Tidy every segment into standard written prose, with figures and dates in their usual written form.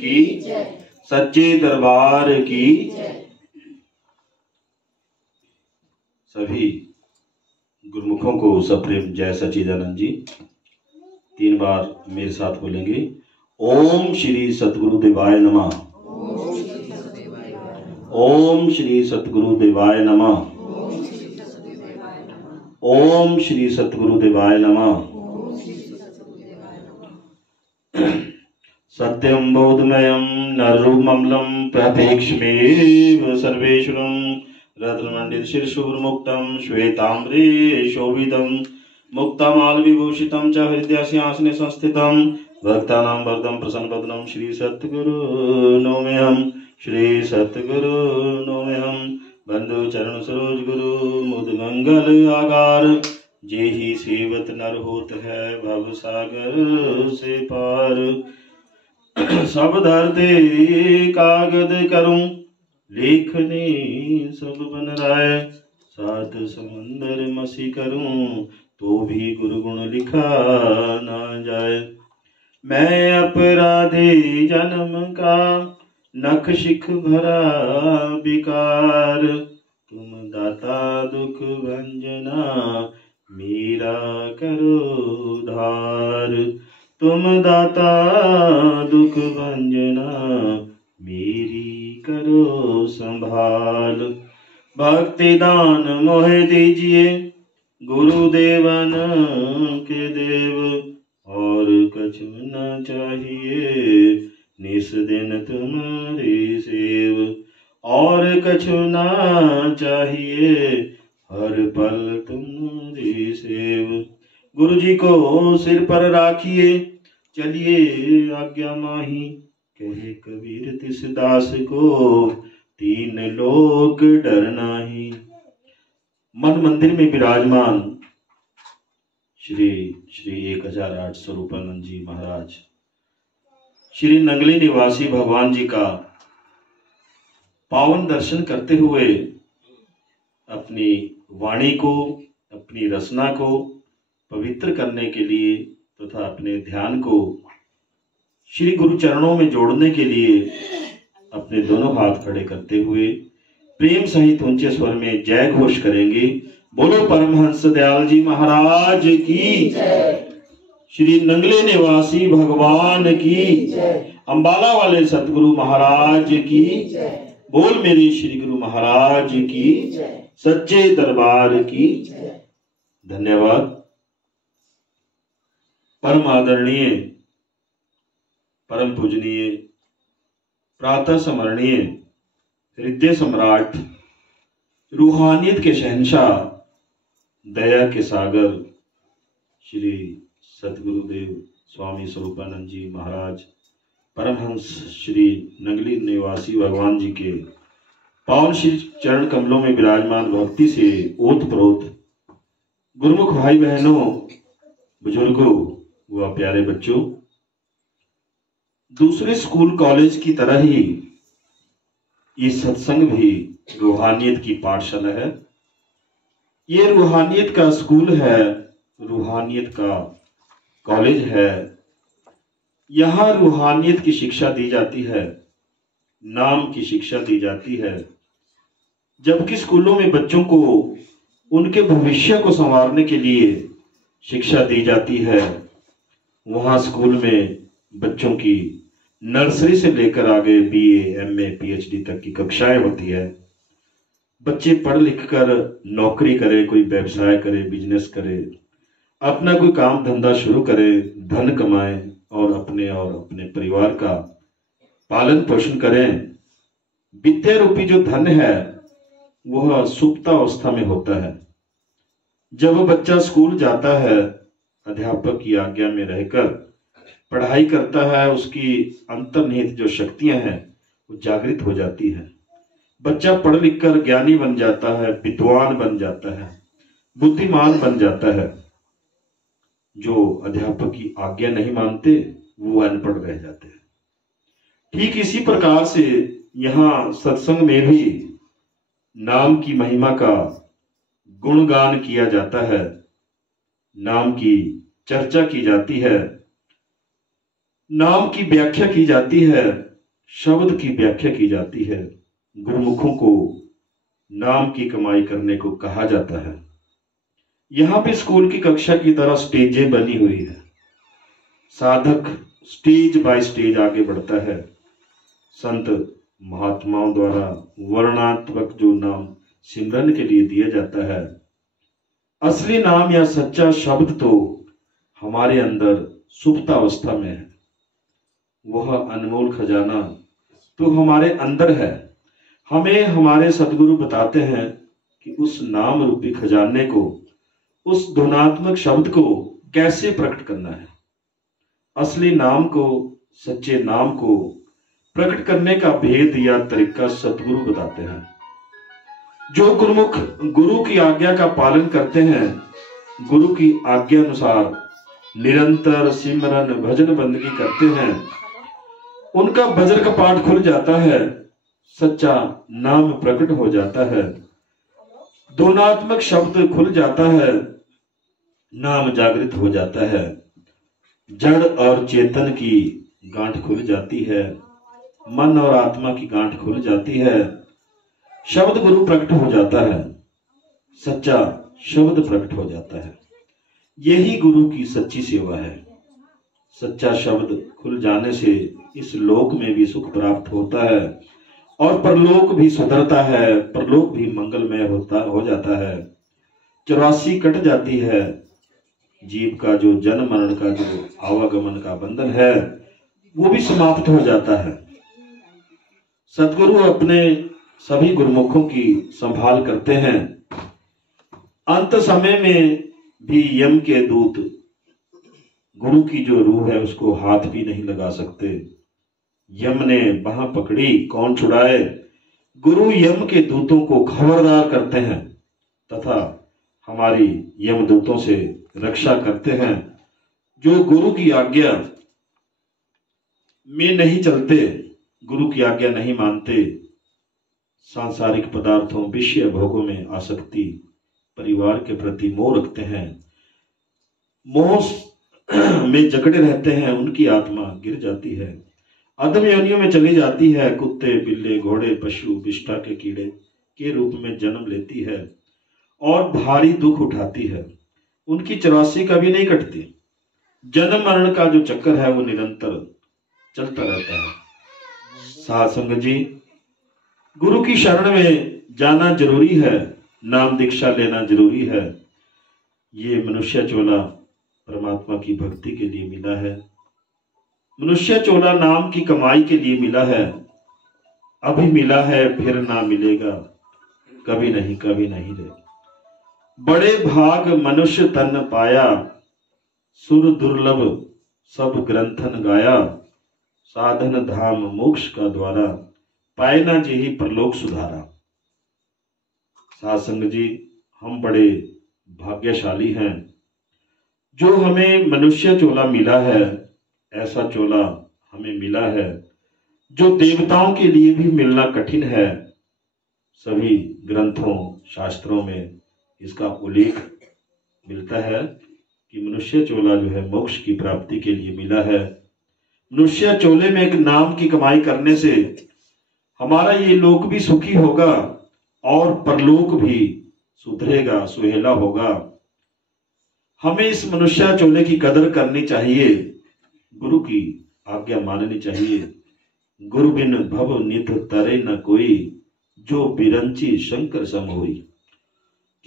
की, सच्चे दरबार की। सभी गुरुमुखों को सप्रेम जय सच्चिदानंद जी। 3 बार मेरे साथ बोलेंगे। ओम श्री सतगुरुदेवाय नमः। ओम श्री सतगुरुदेवाय नमः। ओम श्री सतगुरुदेवाय नमः। सत्यं बोधमयं नररूपममलं प्रत्यक्षमेव सर्वेश्वरं रत्नमण्डितशिरशूर्मुक्तं श्वेताम्बरे शोभितं मुक्तामालविभूषितं च हृदयसिंहासने संस्थितं भक्तानां वरदं प्रसन्नवदनं श्री सद्गुरु नौम्यहं। श्री सद्गुरु नौम्यहं। बंधु चरण सरोज गुरु मुद मंगल आगार। जेहि सेवत नर होत है भव सागर से पार। सब धरते कागद करूं लेखनी सब बन राय। सात समंदर मसी करूं तो भी गुरु गुण लिखा ना जाए। मैं अपराधी जन्म का नख शिख भरा विकार। तुम दाता दुख भंजना मेरा करो धार। तुम दाता दुख भंजना मेरी करो संभाल। भक्ति दान मोहे दीजिए गुरुदेवन के देव। और कछु न चाहिए निस दिन तुम्हारी सेव। और कछु ना चाहिए हर पल तुम्हारी सेव। गुरु जी को सिर पर राखिए चलिए आज्ञा माही। कहे कबीर तिस दास को 3 लोक डर नाही। मन मंदिर में विराजमान श्री 1800 स्वरूपानंद जी महाराज श्री नंगली निवासी भगवान जी का पावन दर्शन करते हुए अपनी वाणी को, अपनी रचना को पवित्र करने के लिए तथा अपने ध्यान को श्री गुरु चरणों में जोड़ने के लिए अपने दोनों हाथ खड़े करते हुए प्रेम सहित ऊंचे स्वर में जय घोष करेंगे। बोलो परमहंस दयाल जी महाराज की, श्री नंगले निवासी भगवान की, अंबाला वाले सतगुरु महाराज की, बोल मेरे श्री गुरु महाराज की, सच्चे दरबार की। धन्यवाद। परम आदरणीय, परम पूजनीय, प्रातः स्मरणीय, हृदय सम्राट, रूहानियत के शहंशाह, दया के सागर श्री सतगुरुदेव स्वामी स्वरूपानंद जी महाराज परमहंस श्री नंगली निवासी भगवान जी के पावन श्री चरण कमलों में विराजमान भक्ति से ओतप्रोत गुरुमुख भाई बहनों, बुजुर्गों व प्यारे बच्चों, दूसरे स्कूल कॉलेज की तरह ही ये सत्संग भी रूहानियत की पाठशाला है। ये रूहानियत का स्कूल है, रूहानियत का कॉलेज है। यहाँ रूहानियत की शिक्षा दी जाती है, नाम की शिक्षा दी जाती है। जबकि स्कूलों में बच्चों को उनके भविष्य को संवारने के लिए शिक्षा दी जाती है, वहाँ स्कूल में बच्चों की नर्सरी से लेकर आगे BA, MA, PhD तक की कक्षाएं होती है। बच्चे पढ़ लिख कर नौकरी करे, कोई व्यवसाय करे, बिजनेस करे, अपना कोई काम धंधा शुरू करे, धन कमाए और अपने परिवार का पालन पोषण करें। विद्या रूपी जो धन है वह सुप्तावस्था में होता है। जब वह बच्चा स्कूल जाता है, अध्यापक की आज्ञा में रहकर पढ़ाई करता है, उसकी अंतर्निहित जो शक्तियां हैं वो जागृत हो जाती है। बच्चा पढ़ लिख कर ज्ञानी बन जाता है, विद्वान बन जाता है, बुद्धिमान बन जाता है। जो अध्यापक की आज्ञा नहीं मानते वो अनपढ़ रह जाते हैं। ठीक इसी प्रकार से यहाँ सत्संग में भी नाम की महिमा का गुणगान किया जाता है, नाम की चर्चा की जाती है, नाम की व्याख्या की जाती है, शब्द की व्याख्या की जाती है। गुरुमुखों को नाम की कमाई करने को कहा जाता है। यहाँ पे स्कूल की कक्षा की तरह स्टेजें बनी हुई है। साधक स्टेज बाय स्टेज आगे बढ़ता है। संत महात्माओं द्वारा वर्णात्मक जो नाम सिमरन के लिए दिया जाता है, असली नाम या सच्चा शब्द तो हमारे अंदर सुप्त अवस्था में है। वह अनमोल खजाना तो हमारे अंदर है। हमें हमारे सदगुरु बताते हैं कि उस नाम रूपी खजाने को, उस धुनात्मक शब्द को कैसे प्रकट करना है। असली नाम को, सच्चे नाम को प्रकट करने का भेद या तरीका सदगुरु बताते हैं। जो गुरुमुख गुरु की आज्ञा का पालन करते हैं, गुरु की आज्ञा अनुसार निरंतर सिमरन भजन बंदगी करते हैं, उनका वज्र का पाठ खुल जाता है, सच्चा नाम प्रकट हो जाता है, दोनात्मक शब्द खुल जाता है, नाम जागृत हो जाता है, जड़ और चेतन की गांठ खुल जाती है, मन और आत्मा की गांठ खुल जाती है, शब्द गुरु प्रकट हो जाता है, सच्चा शब्द प्रकट हो जाता है। यही गुरु की सच्ची सेवा है। सच्चा शब्द खुल जाने से इस लोक में भी सुख प्राप्त होता है और परलोक भी सुधरता है, परलोक भी मंगलमय हो जाता है। 84 कट जाती है। जीव का जो जन्म मरण का जो आवागमन का बंधन है वो भी समाप्त हो जाता है। सदगुरु अपने सभी गुरुमुखों की संभाल करते हैं। अंत समय में भी यम के दूत गुरु की जो रूह है उसको हाथ भी नहीं लगा सकते। यम ने बाह पकड़ी कौन छुड़ाए। गुरु यम के दूतों को खबरदार करते हैं तथा हमारी यमदूतों से रक्षा करते हैं। जो गुरु की आज्ञा में नहीं चलते, गुरु की आज्ञा नहीं मानते, सांसारिक पदार्थों विषय भोगों में आसक्ति, परिवार के प्रति मोह रखते हैं, मोह में जकड़े रहते हैं, उनकी आत्मा गिर जाती है, अधम योनियों में चली जाती है। कुत्ते बिल्ले घोड़े पशु विष्ठा के कीड़े के रूप में जन्म लेती है और भारी दुख उठाती है। उनकी 84 कभी नहीं कटती। जन्म मरण का जो चक्कर है वो निरंतर चलता रहता है। साध संगत जी, गुरु की शरण में जाना जरूरी है, नाम दीक्षा लेना जरूरी है। ये मनुष्य चोला परमात्मा की भक्ति के लिए मिला है। मनुष्य चोला नाम की कमाई के लिए मिला है। अभी मिला है फिर ना मिलेगा, कभी नहीं कभी नहीं रे। बड़े भाग मनुष्य तन पाया, सुर दुर्लभ सब ग्रंथन गाया। साधन धाम मोक्ष का द्वारा, पाए ना जेहि परलोक सुधारा। साध संगत जी, हम बड़े भाग्यशाली हैं जो हमें मनुष्य चोला मिला है। ऐसा चोला हमें मिला है जो देवताओं के लिए भी मिलना कठिन है। सभी ग्रंथों शास्त्रों में इसका उल्लेख मिलता है कि मनुष्य चोला जो है मोक्ष की प्राप्ति के लिए मिला है। मनुष्य चोले में एक नाम की कमाई करने से हमारा ये लोक भी सुखी होगा और परलोक भी सुधरेगा, सुहेला होगा। हमें इस मनुष्य चोले की कदर करनी चाहिए, गुरु की आज्ञा माननी चाहिए। गुरु बिन भव नित तरे न कोई, जो बिरंची शंकर सम होई।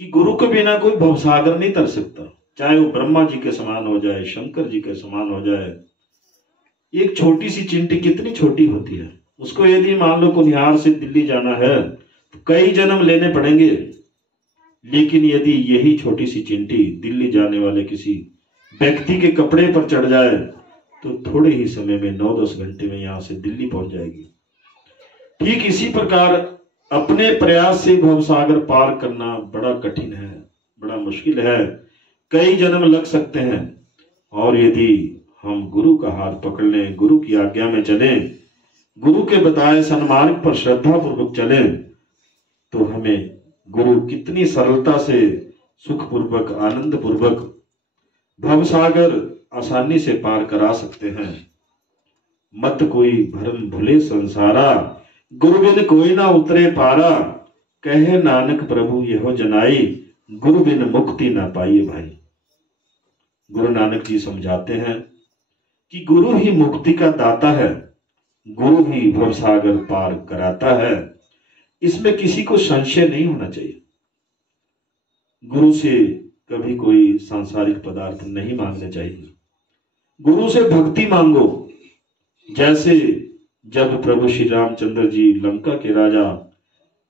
कि गुरु के बिना कोई भवसागर नहीं तर सकता, चाहे वो ब्रह्मा जी के समान हो जाए, शंकर जी के समान हो जाए। एक छोटी सी चिंटी कितनी छोटी होती है, उसको यदि मान लो कुनिहार से दिल्ली जाना है तो कई जन्म लेने पड़ेंगे। लेकिन यदि यही छोटी सी चिंटी दिल्ली जाने वाले किसी व्यक्ति के कपड़े पर चढ़ जाए तो थोड़े ही समय में 9-10 घंटे में यहां से दिल्ली पहुंच जाएगी। ठीक इसी प्रकार अपने प्रयास से भवसागर पार करना बड़ा कठिन है, बड़ा मुश्किल है, कई जन्म लग सकते हैं। और यदि हम गुरु का हाथ पकड़ लें, गुरु की आज्ञा में चलें, गुरु के बताए सन्मार्ग पर श्रद्धा पूर्वक चलें, तो हमें गुरु कितनी सरलता से सुख पूर्वक आनंद पूर्वक भवसागर आसानी से पार करा सकते हैं। मत कोई भरम भुले संसारा, गुरु बिन कोई ना उतरे पारा। कहे नानक प्रभु यहो जनाई, गुरु बिन मुक्ति ना पाइए भाई। गुरु नानक जी समझाते हैं कि गुरु ही मुक्ति का दाता है, गुरु ही भवसागर पार कराता है। इसमें किसी को संशय नहीं होना चाहिए। गुरु से कभी कोई सांसारिक पदार्थ नहीं मांगने चाहिए। गुरु से भक्ति मांगो। जैसे जब प्रभु श्री रामचंद्र जी लंका के राजा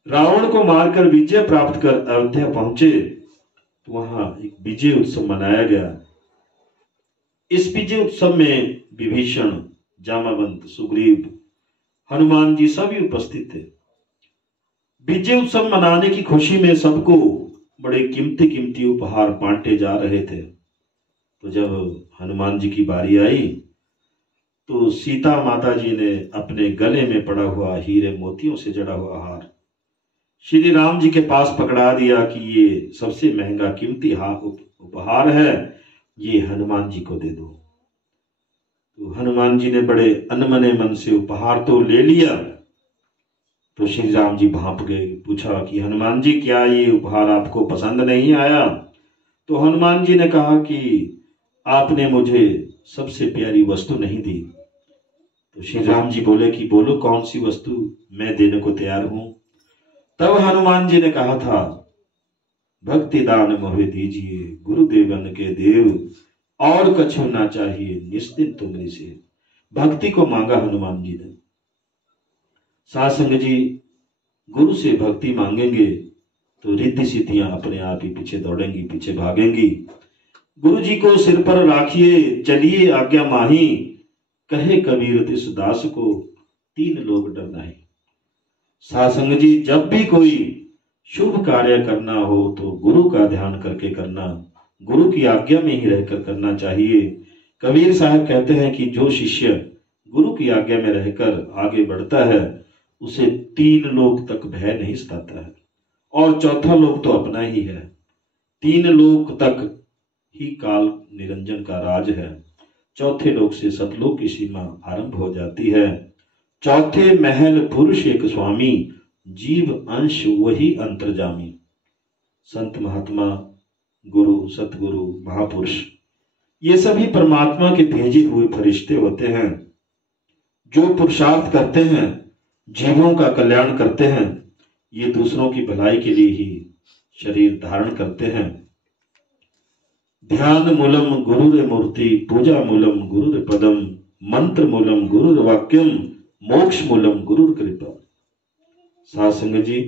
रावण को मारकर विजय प्राप्त कर अयोध्या पहुंचे, तो वहां एक विजय उत्सव मनाया गया। इस विजय उत्सव में विभीषण, जामावंत, सुग्रीव, हनुमान जी सभी उपस्थित थे। विजय उत्सव मनाने की खुशी में सबको बड़े कीमती कीमती उपहार बांटे जा रहे थे। तो जब हनुमान जी की बारी आई तो सीता माता जी ने अपने गले में पड़ा हुआ हीरे मोतियों से जड़ा हुआ हार श्री राम जी के पास पकड़ा दिया कि ये सबसे महंगा कीमती उपहार है, ये हनुमान जी को दे दो। तो हनुमान जी ने बड़े अनमने मन से उपहार तो ले लिया। तो श्री राम जी भांप गए, पूछा कि हनुमान जी क्या ये उपहार आपको पसंद नहीं आया? तो हनुमान जी ने कहा कि आपने मुझे सबसे प्यारी वस्तु नहीं दी। तो श्री राम जी बोले कि बोलो कौन सी वस्तु, मैं देने को तैयार हूं। तब हनुमान जी ने कहा था, भक्ति दान मोहे दीजिए गुरुदेवन के देव, और कछु ना चाहिए निस्दिन तुमरी से। भक्ति को मांगा हनुमान जी ने। सासंग जी, गुरु से भक्ति मांगेंगे तो रिद्धि सिद्धियां अपने आप ही पीछे दौड़ेंगी, पीछे भागेंगी। गुरु जी को सिर पर राखिए, चलिए आज्ञा माही, कहे कबीर तिस दास को, तीन लोग डर नहीं। सासंग जी, जब भी कोई शुभ कार्य करना हो तो गुरु का ध्यान करके करना, गुरु की आज्ञा में ही रहकर करना चाहिए। कबीर साहब कहते हैं कि जो शिष्य गुरु की आज्ञा में रहकर आगे बढ़ता है उसे तीन लोक तक भय नहीं सताता है, और चौथा लोक तो अपना ही है। तीन लोक तक ही काल निरंजन का राज है। चौथे लोक से सतलोक की सीमा आरंभ हो जाती है। चौथे महल पुरुष एक स्वामी, जीव अंश वही अंतर्जामी। संत महात्मा, गुरु, सतगुरु, महापुरुष, ये सभी परमात्मा के भेजे हुए फरिश्ते होते हैं जो पुरुषार्थ करते हैं, जीवों का कल्याण करते हैं। ये दूसरों की भलाई के लिए ही शरीर धारण करते हैं। ध्यान मूलम गुरुर मूर्ति, पूजा मूलम गुरुर पदम, मंत्र मूलम गुरुर वाक्यम, मोक्ष मूलम गुरुर कृपा। सासंग जी,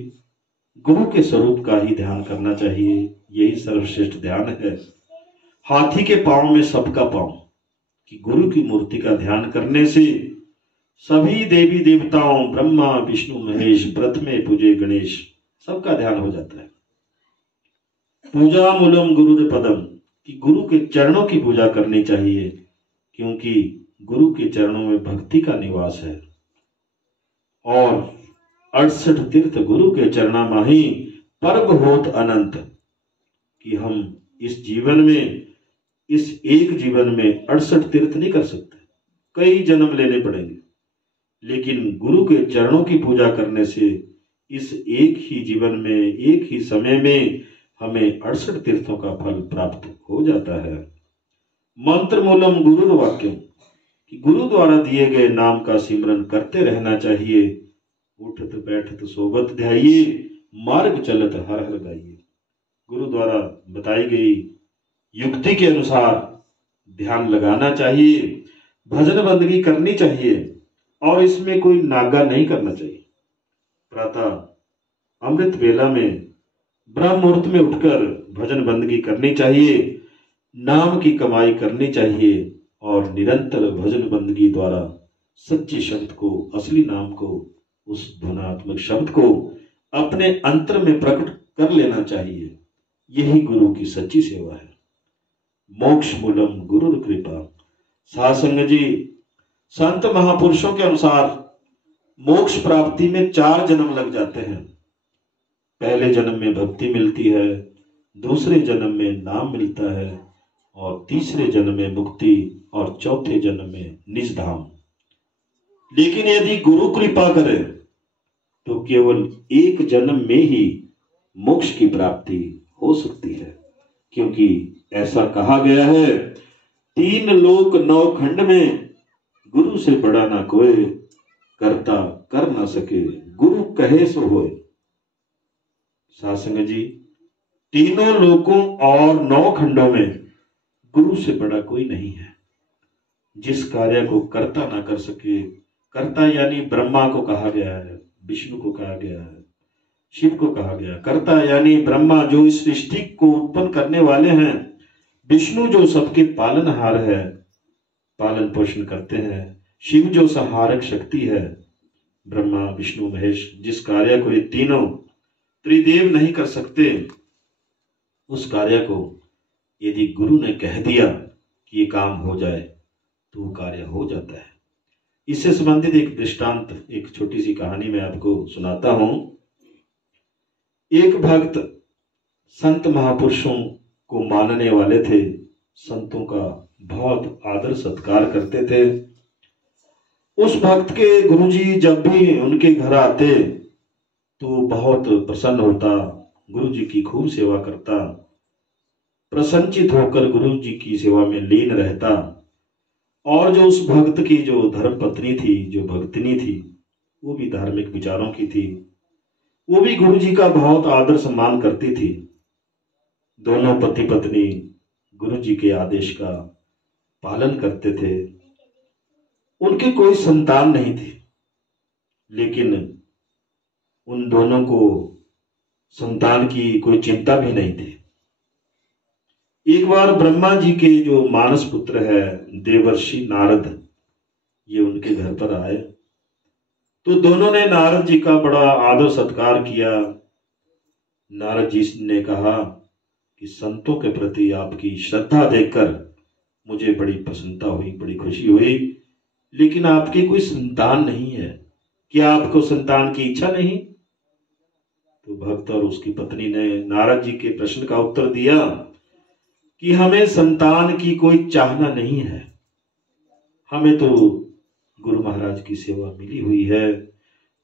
गुरु के स्वरूप का ही ध्यान करना चाहिए, यही सर्वश्रेष्ठ ध्यान है। हाथी के पांव में सबका पांव, कि गुरु की मूर्ति का ध्यान करने से सभी देवी देवताओं, ब्रह्मा विष्णु महेश, व्रत में पूजे गणेश, सबका ध्यान हो जाता है। पूजा मूलम गुरुर पदम, कि गुरु के चरणों की पूजा करनी चाहिए, क्योंकि गुरु के चरणों में भक्ति का निवास है। और 68 तीर्थ गुरु के चरणा माही, पर्व होत अनंत, कि हम इस जीवन में, इस एक जीवन में 68 तीर्थ नहीं कर सकते, कई जन्म लेने पड़ेंगे। लेकिन गुरु के चरणों की पूजा करने से इस एक ही जीवन में, एक ही समय में हमें 68 तीर्थों का फल प्राप्त हो जाता है। मंत्र मूलम गुरु वाक्यम, कि गुरु द्वारा दिए गए नाम का सिमरन करते रहना चाहिए। उठत बैठत सोबत ध्याइए, मार्ग चलत हर हर गाइए। गुरु द्वारा बताई गई युक्ति के अनुसार ध्यान लगाना चाहिए, भजन बंदगी करनी चाहिए, और इसमें कोई नागा नहीं करना चाहिए। प्रातः अमृत वेला में ब्रह्म मुहूर्त में उठकर भजन बंदगी करनी चाहिए, नाम की कमाई करनी चाहिए, और निरंतर भजन बंदगी द्वारा सच्चे शब्द को, असली नाम को, उस धुनात्मक शब्द को अपने अंतर में प्रकट कर लेना चाहिए। यही गुरु की सच्ची सेवा है। मोक्ष मूलम गुरुर कृपा। सासंग जी, संत महापुरुषों के अनुसार मोक्ष प्राप्ति में 4 जन्म लग जाते हैं। पहले जन्म में भक्ति मिलती है, दूसरे जन्म में नाम मिलता है, और तीसरे जन्म में मुक्ति, और चौथे जन्म में निज धाम। लेकिन यदि गुरु कृपा करे तो केवल एक जन्म में ही मोक्ष की प्राप्ति हो सकती है, क्योंकि ऐसा कहा गया है, 3 लोक 9 खंड में गुरु से बड़ा ना कोई, करता कर ना सके गुरु कहे सो होए। सासंग जी, तीनों लोकों और 9 खंडों में गुरु से बड़ा कोई नहीं है। जिस कार्य को करता ना कर सके, करता यानी ब्रह्मा को कहा गया है, विष्णु को कहा गया है, शिव को कहा गया। कर्ता यानी ब्रह्मा जो इस सृष्टि को उत्पन्न करने वाले हैं, विष्णु जो सबके पालनहार है, पालन पोषण करते हैं, शिव जो संहारक शक्ति है। ब्रह्मा विष्णु महेश जिस कार्य को ये तीनों त्रिदेव नहीं कर सकते, उस कार्य को यदि गुरु ने कह दिया कि ये काम हो जाए तो वो कार्य हो जाता है। इससे संबंधित एक दृष्टांत, एक छोटी सी कहानी मैं आपको सुनाता हूं। एक भक्त संत महापुरुषों को मानने वाले थे, संतों का बहुत आदर सत्कार करते थे। उस भक्त के गुरुजी जब भी उनके घर आते तो बहुत प्रसन्न होता, गुरुजी की खूब सेवा करता, प्रसन्नचित होकर गुरुजी की सेवा में लीन रहता। और जो उस भक्त की जो धर्म पत्नी थी, जो भक्तिनी थी, वो भी धार्मिक विचारों की थी, वो भी गुरुजी का बहुत आदर सम्मान करती थी। दोनों पति पत्नी गुरुजी के आदेश का पालन करते थे। उनकी कोई संतान नहीं थी, लेकिन उन दोनों को संतान की कोई चिंता भी नहीं थी। एक बार ब्रह्मा जी के जो मानस पुत्र है देवर्षि नारद, ये उनके घर पर आए तो दोनों ने नारद जी का बड़ा आदर सत्कार किया। नारद जी ने कहा कि संतों के प्रति आपकी श्रद्धा देखकर मुझे बड़ी प्रसन्नता हुई, बड़ी खुशी हुई, लेकिन आपकी कोई संतान नहीं है, क्या आपको संतान की इच्छा नहीं? तो भक्त और उसकी पत्नी ने नारद जी के प्रश्न का उत्तर दिया कि हमें संतान की कोई चाहना नहीं है, हमें तो गुरु महाराज की सेवा मिली हुई है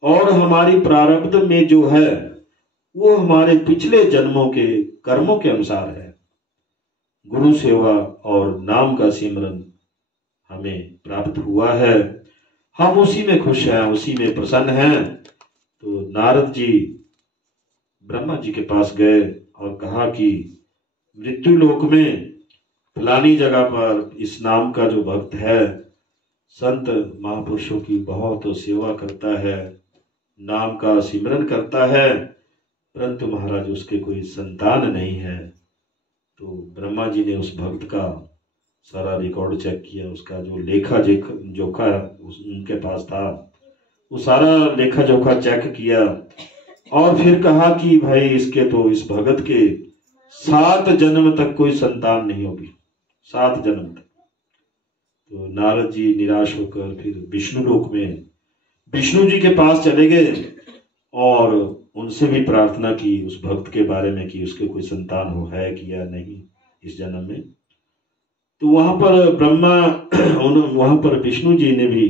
और हमारी प्रारब्ध में जो है वो हमारे पिछले जन्मों के कर्मों के अनुसार है। गुरु सेवा और नाम का सिमरन हमें प्राप्त हुआ है, हम उसी में खुश हैं, उसी में प्रसन्न हैं। तो नारद जी ब्रह्मा जी के पास गए और कहा कि मृत्यु लोक में फलानी जगह पर इस नाम का जो भक्त है, संत महापुरुषों की बहुत सेवा करता है, नाम का सिमरन करता है, परंतु महाराज उसके कोई संतान नहीं है। तो ब्रह्मा जी ने उस भक्त का सारा रिकॉर्ड चेक किया, उसका जो लेखा जोखा उनके पास था, वो सारा लेखा जोखा चेक किया और फिर कहा कि भाई इसके तो, इस भगत के 7 जन्म तक कोई संतान नहीं होगी, 7 जन्म तक। तो नारद जी निराश होकर फिर विष्णु लोक में विष्णु जी के पास चले गए और उनसे भी प्रार्थना की उस भक्त के बारे में कि उसके कोई संतान हो है कि या नहीं इस जन्म में। तो वहां पर विष्णु जी ने भी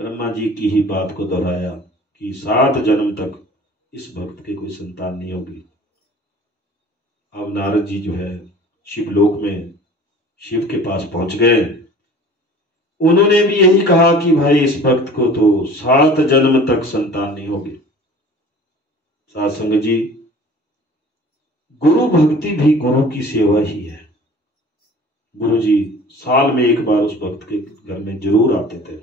ब्रह्मा जी की ही बात को दोहराया कि 7 जन्म तक इस भक्त के कोई संतान नहीं होगी। अब नारद जी जो है शिवलोक में शिव के पास पहुंच गए। उन्होंने भी यही कहा कि भाई इस भक्त को तो 7 जन्म तक संतान नहीं होगी। साध संगत जी, गुरु भक्ति भी गुरु की सेवा ही है। गुरु जी साल में एक बार उस भक्त के घर में जरूर आते थे।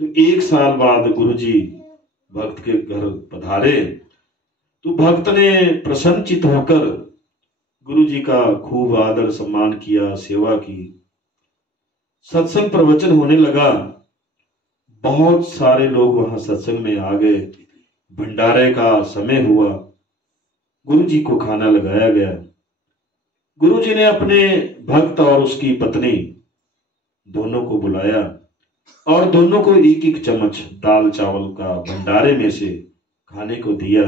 तो 1 साल बाद गुरु जी भक्त के घर पधारे तो भक्त ने प्रसन्नचित होकर गुरु जी का खूब आदर सम्मान किया, सेवा की। सत्संग प्रवचन होने लगा, बहुत सारे लोग वहां सत्संग में आ गए, भंडारे का समय हुआ, गुरु जी को खाना लगाया गया। गुरु जी ने अपने भक्त और उसकी पत्नी दोनों को बुलाया और दोनों को एक एक चम्मच दाल चावल का भंडारे में से खाने को दिया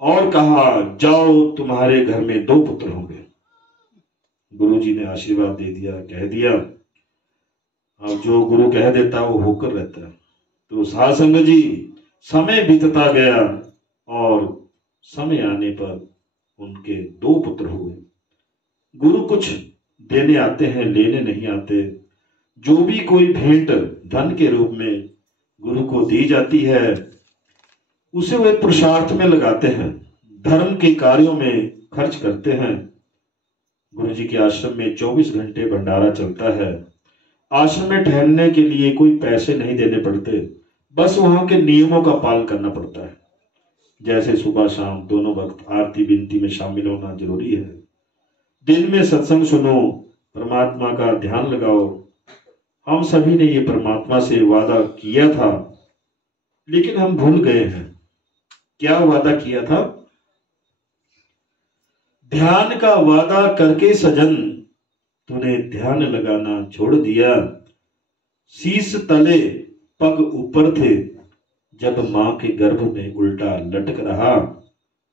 और कहा, जाओ तुम्हारे घर में 2 पुत्र होंगे। गुरु जी ने आशीर्वाद दे दिया, कह दिया अब जो गुरु कह देता वो होकर रहता है। तो साध संगत जी, समय बीतता गया और समय आने पर उनके 2 पुत्र हुए। गुरु कुछ देने आते हैं, लेने नहीं आते। जो भी कोई भेंट धन के रूप में गुरु को दी जाती है उसे वे पुरुषार्थ में लगाते हैं, धर्म के कार्यों में खर्च करते हैं। गुरु जी के आश्रम में 24 घंटे भंडारा चलता है। आश्रम में ठहरने के लिए कोई पैसे नहीं देने पड़ते, बस वहां के नियमों का पालन करना पड़ता है। जैसे सुबह शाम दोनों वक्त आरती विनती में शामिल होना जरूरी है। दिन में सत्संग सुनो, परमात्मा का ध्यान लगाओ। हम सभी ने ये परमात्मा से वादा किया था, लेकिन हम भूल गए हैं। क्या वादा किया था? ध्यान का वादा करके सजन तूने ध्यान लगाना छोड़ दिया। शीश तले पग ऊपर थे, जब मां के गर्भ में उल्टा लटक रहा।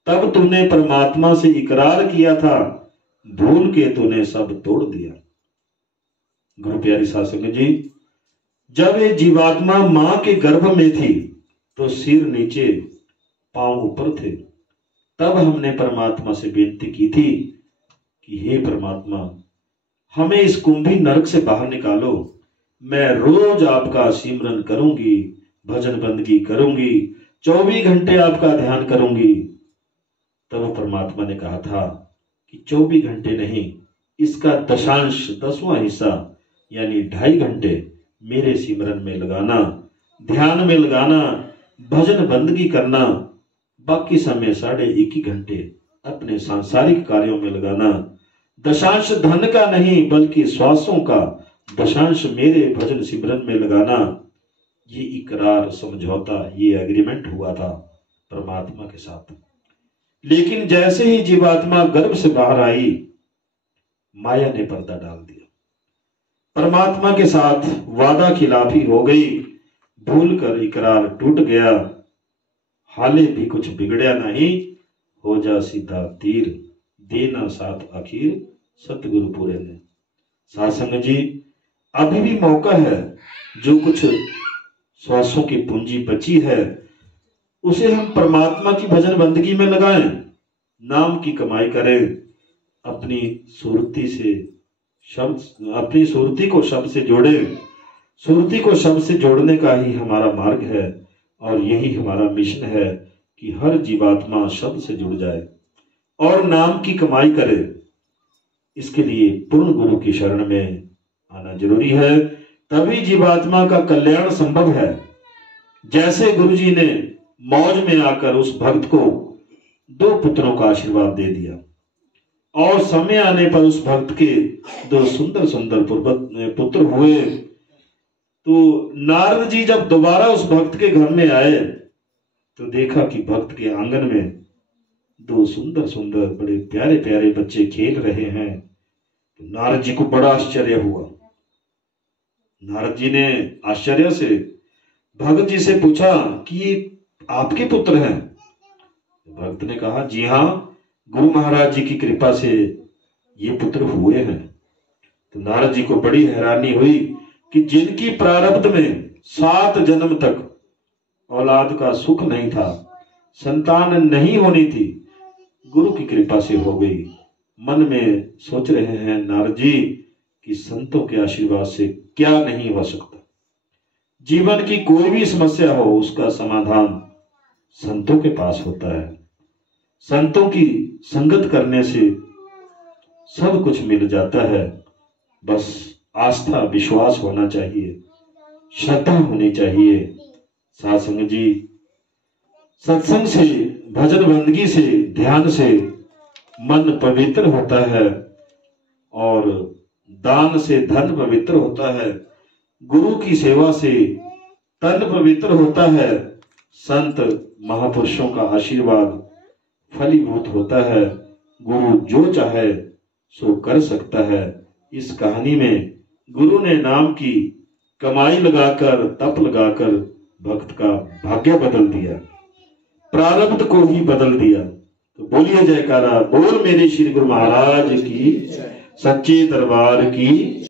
तब तूने परमात्मा से इकरार किया था, भूल के तूने सब तोड़ दिया। गुरु प्यारी साध संगत जी, जब ये जीवात्मा मां के गर्भ में थी तो सिर नीचे पांव ऊपर थे। तब हमने परमात्मा से बेनती की थी कि हे परमात्मा, हमें इस कुंभी नरक से बाहर निकालो। मैं रोज आपका सिमरन करूंगी, भजन बंदगी करूंगी, 24 घंटे आपका ध्यान करूंगी। तब परमात्मा ने कहा था कि 24 घंटे नहीं, इसका दशांश 10वां हिस्सा यानी 2.5 घंटे मेरे सिमरन में लगाना, ध्यान में लगाना, भजन बंदगी करना। बाकी समय 1.5 घंटे अपने सांसारिक कार्यों में लगाना। दशांश धन का नहीं बल्कि श्वासों का दशांश मेरे भजन सिमरन में लगाना। ये इकरार, समझौता, ये एग्रीमेंट हुआ था परमात्मा के साथ। लेकिन जैसे ही जीवात्मा गर्भ से बाहर आई, माया ने पर्दा डाल दिया। परमात्मा के साथ वादा खिलाफी हो गई, भूल कर इकरार टूट गया। हाले भी कुछ बिगड़या नहीं, हो जा सीधा तीर, देना साथ आखिर सतगुरु पूरे ने। साध संगत जी, अभी भी मौका है। जो कुछ श्वासों की पूंजी बची है उसे हम परमात्मा की भजन बंदगी में लगाएं, नाम की कमाई करें। अपनी सुरती से शब्द, अपनी सुरती को शब्द से जोड़ें। सुरती को शब्द से जोड़ने का ही हमारा मार्ग है और यही हमारा मिशन है कि हर जीवात्मा शब्द से जुड़ जाए और नाम की कमाई करे। इसके लिए पूर्ण गुरु की शरण में आना जरूरी है, तभी जीवात्मा का कल्याण संभव है। जैसे गुरु जी ने मौज में आकर उस भक्त को 2 पुत्रों का आशीर्वाद दे दिया और समय आने पर उस भक्त के 2 सुंदर सुंदर पुत्र हुए। तो नारद जी जब दोबारा उस भक्त के घर में आए तो देखा कि भक्त के आंगन में 2 सुंदर सुंदर बड़े प्यारे प्यारे बच्चे खेल रहे हैं। तो नारद जी को बड़ा आश्चर्य हुआ। नारद जी ने आश्चर्य से भगत जी से पूछा कि ये आपके पुत्र हैं? भक्त ने कहा, जी हाँ, गुरु महाराज जी की कृपा से ये पुत्र हुए हैं। तो नारद जी को बड़ी हैरानी हुई कि जिनकी प्रारब्ध में 7 जन्म तक औलाद का सुख नहीं था, संतान नहीं होनी थी, गुरु की कृपा से हो गई। मन में सोच रहे हैं नारद जी कि संतों के आशीर्वाद से क्या नहीं हो सकता। जीवन की कोई भी समस्या हो उसका समाधान संतों के पास होता है। संतों की संगत करने से सब कुछ मिल जाता है। बस आस्था, विश्वास होना चाहिए, श्रद्धा होनी चाहिए। साध संगत जी, सत्संग से, भजन बंदगी से, ध्यान से मन पवित्र होता है और दान से धन पवित्र होता है। गुरु की सेवा से तन पवित्र होता है। संत महापुरुषों का आशीर्वाद फलीभूत होता है। गुरु जो चाहे सो कर सकता है। इस कहानी में गुरु ने नाम की कमाई लगाकर, तप लगाकर भक्त का भाग्य बदल दिया, प्रारब्ध को ही बदल दिया। तो बोलिए जयकारा, बोल मेरे श्री गुरु महाराज की, सच्चे दरबार की।